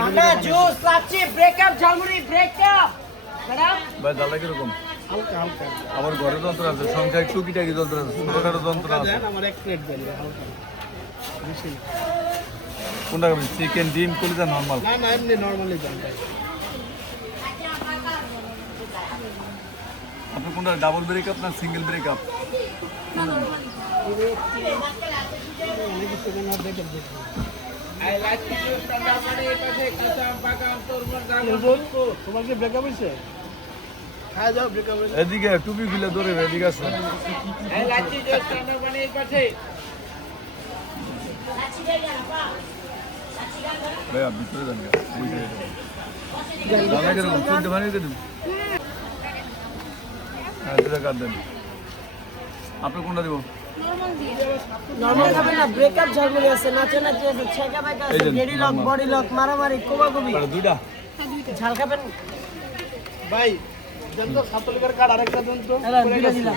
ঠান্ডা juice lassi breakup jhalmuri breakup madam ভাই দাদা কিরকম? হালকা হালকা আমার ঘরে যন্ত্র আছে, সংখ্যায় টুকিটাকি যন্ত্র আছে, ছোটখাটো যন্ত্র আছে। দেন আমার এক প্লেট দেন হালকা বেশি না। কোনটা খাবেন? চিকেন, ডিম, কলিজা, নর্মাল? না না এমনি নরমালি দেন ভাই। আপনি কোনটা, ডাবল ব্রেকআপ না সিঙ্গেল ব্রেকআপ? অনেক কিছু কেন দেখেন দেখুন। তোমার কি ব্রেকআপ হয়েছে? খায় যাও ব্রেকআপ হয়েছে। এদিকে টুপি খুলে ধরে এদিকে আসুন। ভাইয়া ভিতরে যান গা, বুঝে যাবেন। দাদা কিরকম? চলতে বানিয়ে দেন? হ্যাঁ, দুটা কাট দেন। আপনি কোনটা দিব? নরমাল খাবেন না ব্রেকআপ ঝালমুড়ি আছে নাচে নাচে আছে ছেকা বেকা আছে এই যে, গেডি লক normal। বডি লক মারামারি কোবাকুবি দুইটা। ঝাল খাবেন ভাই দেন তো ছাত্রলীগের কার্ড আরেকটা দেন তো। দুইটা দিলাম